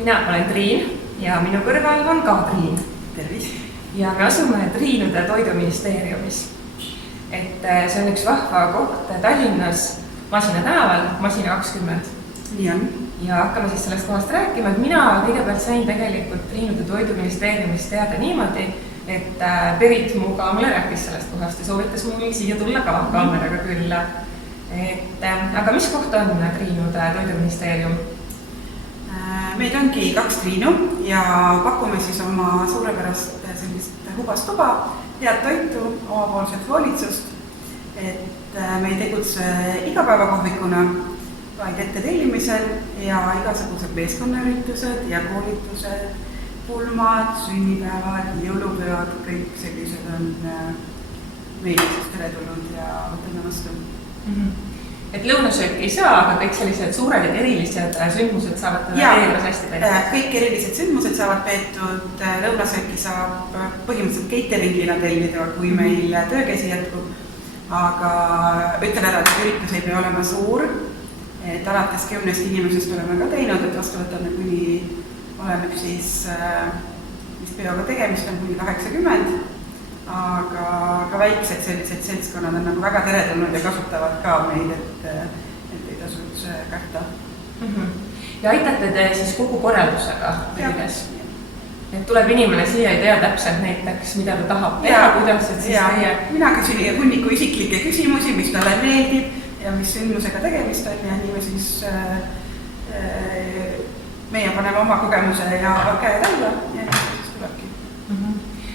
Mina olen Triin ja minu kõrval on ka Triin. Tervis! Ja me asume Triinude Toiduministeeriumis. Et see on üks vahva koht Tallinnas Masina tänaval, Masina 20. Nii on. Ja hakkame siis sellest kohast rääkima, et mina kõigepealt sain tegelikult Triinude Toiduministeeriumist teada niimoodi, et Berit Muga mulle rääkis sellest kohast ja soovitas mul siia tulla ka kaameraga külla. Aga mis koht on Triinude Toiduministeerium? Meid ongi 2 Triinu ja pakume siis oma suurepärast sellist hubast tuba, head toitu, omapoolset hoolitsust, et me ei tegutse igapäevakohvikuna, vaid ette tellimisel ja igasugused meeskonnaüritused ja koolitused, pulmad, sünnipäevad, jõulupeod, kõik sellised on meile siis teretulnud ja võtame vastu. Et lõunasööki ei saa, aga kõik sellised suured ja erilised sündmused saavad eeldas hästi teha? Kõik erilised sündmused saavad peetud, lõunasööki saab põhimõtteliselt cateringina tellida, kui meil töökäsi jätkub. Aga ütlen ära, et üritus ei pea olema suur, et alates 10 inimesest oleme ka teinud, et vastu võtame kuni oleneb siis, mis peoga tegemist on kuni 80. Aga väiksed sellised seltskonnad on nagu väga teretulnud ja kasutavad ka meid, et ei tasuks kärta. Ja aitate te siis kogu korraldusega võides? Et tuleb inimene siia ei tea täpselt näiteks, mida ta tahab teha, kuidas, et siis teie... Mina küsin hunniku isiklikke küsimusi, mis talle meeldib ja mis sündmusega tegemist on ja nii me siis meie paneme oma kogemuse ja käed alla ja siis tulebki.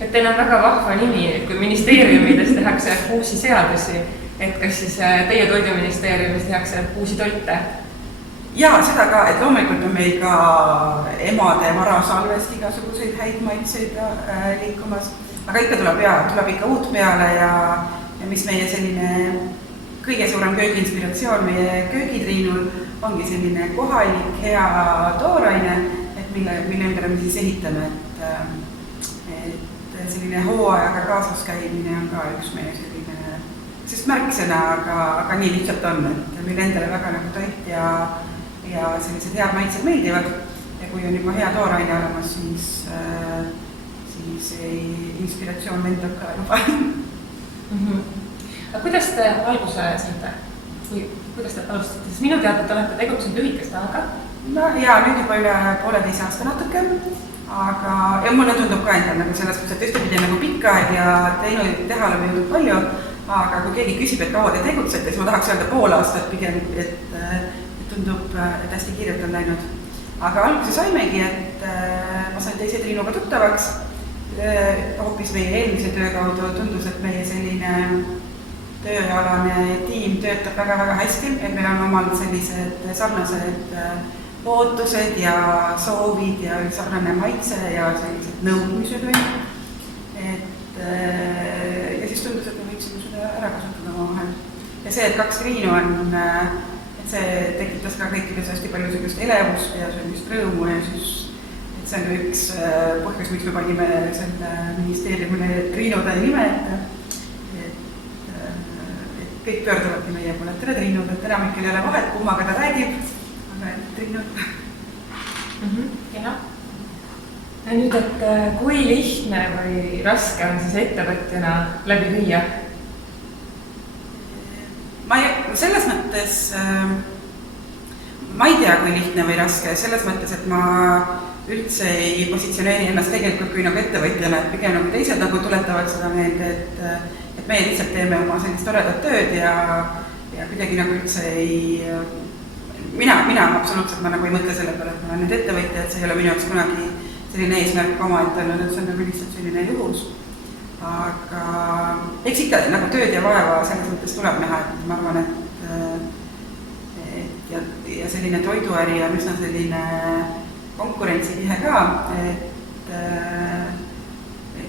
Et teil on väga vahva nimi, et kui ministeeriumides tehakse uusi seadusi, et kas siis teie toiduministeeriumis tehakse uusi toite? Jaa, seda ka, et loomulikult on meil ka emade varasalvest igasuguseid häid maitseid liikumas, aga ikka tuleb ikka uut peale ja mis meie selline kõige suurem köögiinspiratsioon meie köögitriinul ongi selline kohalik hea tooraine, et mille ümber me siis ehitame, et selline hooajaga kaasas käimine on ka üks meie selline, sest märksõna, aga nii lihtsalt on, et meil endale väga nagu toit ja sellised head maitsed meeldivad ja kui on juba hea tooraine olemas, siis inspiratsioon lendab ka juba. Aga kuidas te alguse saite? Kuidas te alustate? Sest minu teada te olete tegutsenud lühikest aega? No ja nüüd juba üle 1,5 aasta natuke. Ja mulle tundub ka endal nagu selles mõttes, et ühtepidi nagu pikka aeg ja teha oleme jõudnud palju, aga kui keegi küsib, et kaua te tegutsete, siis ma tahaks öelda 1,5 aastat pigem, et tundub, et hästi kiirelt on läinud. Aga alguse saimegi, et ma sain teise Triinuga tuttavaks, hoopis meie eelmise töö kaudu tundus, et meie selline tööalane tiim töötab väga-väga hästi, et meil on omal sellised sarnased ootused ja soovid ja sarnane maitse ja sellised nõudmised või. Ja siis tundus, et me võiksime seda ära kasutada oma vahel. Ja see, et 2 Triinu on, et see tekitas ka kõikides hästi palju sellist elevust ja sellist rõõmu ja siis et see on üks põhjus, miks me panime selle ministeeriumile Triinude nime, et kõik pöördavadki meie poole, et tere Triinud, et enamikul ei ole vahet, kummaga ta räägib. Triinud. Ja nüüd, et kui lihtne või raske on siis ettevõtjana läbi viia? Selles mõttes, ma ei tea, kui lihtne või raske, selles mõttes, et ma üldse ei positsioneeri ennast tegelikult kui nagu ettevõtjana, et pigem nagu teised nagu tuletavad seda meelde, et meie lihtsalt teeme oma sellist toredat tööd ja kuidagi nagu üldse ei... Mina absoluutselt ma nagu ei mõtle selle peale, et ma olen nüüd ettevõtja, et see ei ole minu jaoks kunagi selline eesmärk oma ettevõtjana, et see on nagu lihtsalt selline juhus. Aga eks ikka nagu tööd ja vaeva selles mõttes tuleb näha, et ma arvan, et ja selline toiduäri on üsna selline konkurentsitihe ka, et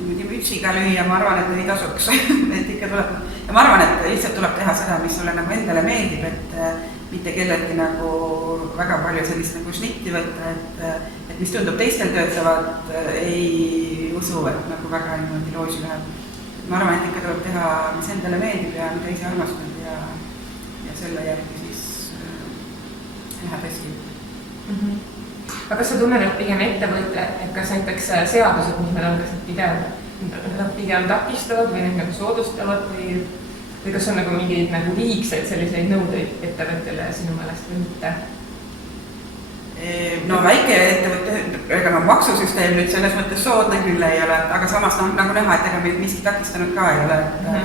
niimoodi mütsiga lüüa, ma arvan, et ei tasuks, et ikka tuleb, ja ma arvan, et lihtsalt tuleb teha seda, mis sulle nagu endale meeldib, et mitte kellelgi nagu väga palju sellist nagu šnitti võtta, et mis tundub teistel töötavad, ei usu, et nagu väga niimoodi loosi läheb. Ma arvan, et ikka tuleb teha, mis endale meeldib ja mida ise armastad ja selle järgi siis läheb hästi. aga kas sa tunned, et pigem ettevõte, et kas näiteks seadused, mis meil on, kas nad pigem takistavad või need nagu soodustavad või kas on nagu mingeid nagu liigseid selliseid nõudeid ettevõttele sinu meelest või mitte? No väike ettevõtte, ega no maksusüsteem nüüd selles mõttes soodne küll ei ole, aga samas nagu näha, et ega meid miski takistanud ka ei ole.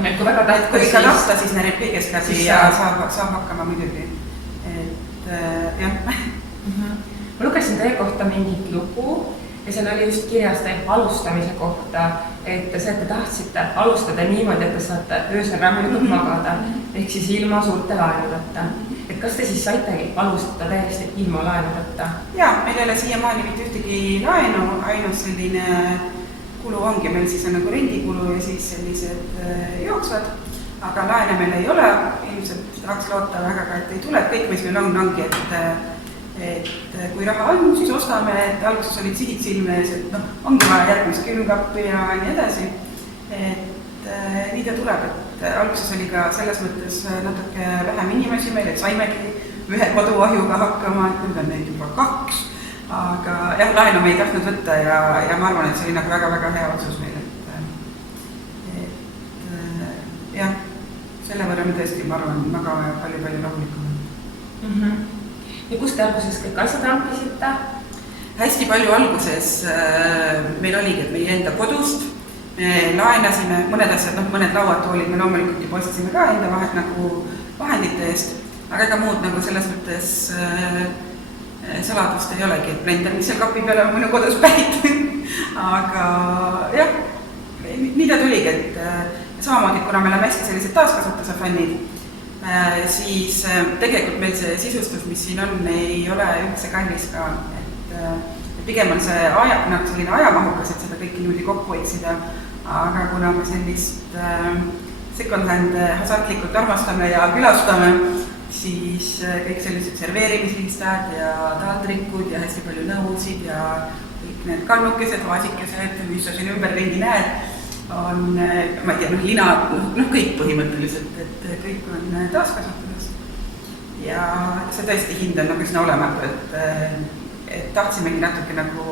Et kui väga tahta, siis näeb kõigest käsi ja saab hakkama muidugi. Et jah. Ma lugesin teie kohta mingit lugu ja seal oli just kirjas teie alustamise kohta, et see, et te tahtsite alustada niimoodi, et te saate öösel rahulikult magada, ehk siis ilma suurte laenudeta. Et kas te siis saitegi alustada täiesti ilma laenudeta? Jaa, meil ei ole siiamaani mitte ühtegi laenu, ainus selline kulu ongi meil siis on nagu rendikulu ja siis sellised jooksvad, aga laene meil ei ole, ilmselt tahaks loota väga ka, et ei tule, et kõik, mis meil ongi, et kui raha on, siis ostame, et alguses olid sihid silme ees, et ongi vaja järgmist külmkappi ja nii edasi. Et nii ta tuleb, et alguses oli ka selles mõttes natuke vähem inimesi meil, et saimegi ühe koduahjuga hakkama, et nüüd on neid juba 2. Aga jah, laenu me ei tahtnud võtta ja ma arvan, et see oli nagu väga-väga hea otsus meil, et jah, selle võrra me tõesti, ma arvan, väga palju-palju rahulikum. Ja kus te alguses kõik asjad hangisite? Hästi palju alguses meil oligi, et meie enda kodust me laenasime mõned asjad, mõned lauad, toolid me loomulikult juba ostsime ka enda vahendite eest, aga ega muud nagu selles mõttes saladust ei olegi, et blender, mis seal kapi peale on minu kodus pärit. Aga jah, nii ta tuligi, et samamoodi, kuna me oleme hästi sellised taaskasutuse fännid, siis tegelikult meil see sisustus, mis siin on, ei ole üldse kallis ka, et pigem on see selline ajamahukas, et seda kõiki niimoodi kokku otsida, aga kuna me sellist second-hand hasartlikult armastame ja külastame, siis kõik sellised serveerimisliistad ja taldrikud ja hästi palju nõusid ja kõik need kannukesed, vaasikesed, mis sa siin ümberringi näed, on, ma ei tea, linad, kõik põhimõtteliselt, et kõik on taaskasutuses. Ja see tõesti hind on nagu üsna olematu, et tahtsimegi natuke nagu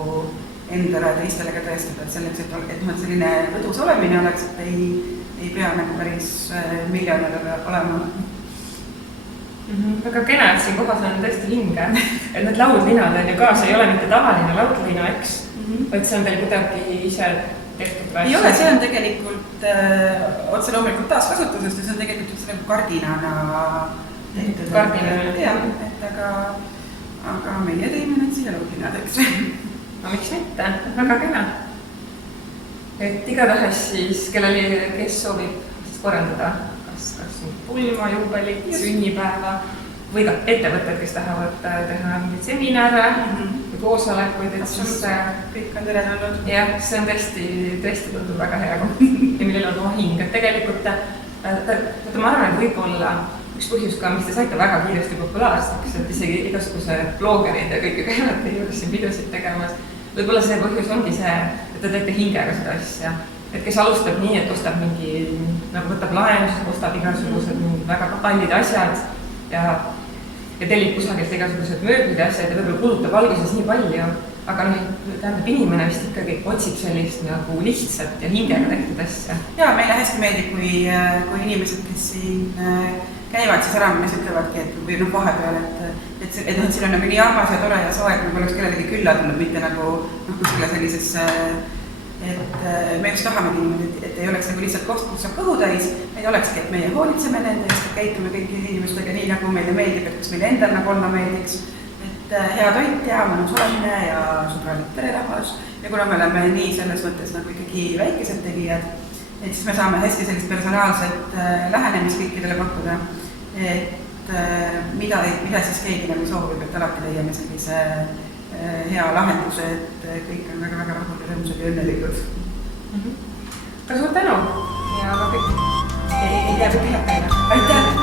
endale teistele ka tõestada, et selleks, et selline võdus olemine oleks, et ei pea nagu päris miljonär olema. Väga kena, et siin kohas on tõesti hinge, et need laudlinad on ju ka, see ei ole mitte tavaline laudlina, eks, vaid see on teil kuidagi ise tehtud ei ole, see on tegelikult otse loomulikult taaskasutusest ja see on tegelikult üldse nagu kardinana tehtud. Kardinana? Jah, et aga meie teeme need siia laudlinadeks. No miks mitte, väga kena. Et igatahes siis, kes soovib korraldada kas pulma, juubelit, sünnipäeva või ka ettevõtted, kes tahavad teha mingid seminare või koosolekuid, et siis kõik on teretulnud. Jah, see on tõesti tundub väga hea koht ja millel on oma hing, et tegelikult ma arvan, et võib-olla üks põhjus ka, mis te saite väga kiiresti populaarseks, et isegi igasuguse blogerid ja kõik käivad teie juures siin videosid tegemas. Võib-olla see põhjus ongi see, et te teete hingega seda asja. Et kes alustab nii, et ostab mingi, nagu võtab laenus, ostab igasugused mingid väga kallid asjad ja tellib kusagilt igasugused mööblid ja asjad ja võib-olla kulutab alguses nii palju, aga tähendab inimene vist ikkagi otsib sellist nagu lihtsat ja hingega tehtud asja. Jaa, meile hästi meeldib, kui inimesed, kes siin käivad, siis ära minnes ütlevadki, et vahepeal, et siin on nagu nii armas ja tore ja soeg, nagu oleks kellelegi külla tulnud, mitte nagu kuskile sellisesse, et me just tahamegi niimoodi, et ei oleks nagu lihtsalt koht, kus on kõhu täis, ei olekski, et meie hoolitseme nende eest, käitume kõigi inimestega nii, nagu meile meeldib, et kus meile endal nagu olla meeldiks, et hea toit ja mõnus olemine ja sõbralik pererahvas ja kuna me oleme nii selles mõttes nagu ikkagi väikesed tegijad, et siis me saame hästi sellist personaalset lähenemist kõikidele pakkuda, et mida siis keegi nagu soovib, et alati leiame sellise hea lahenduse, et kõik on väga-väga rahul ja rõõmsad ja õnnelikud. Ka suur tänu ja kõik ei jää kõik teile. Aitäh!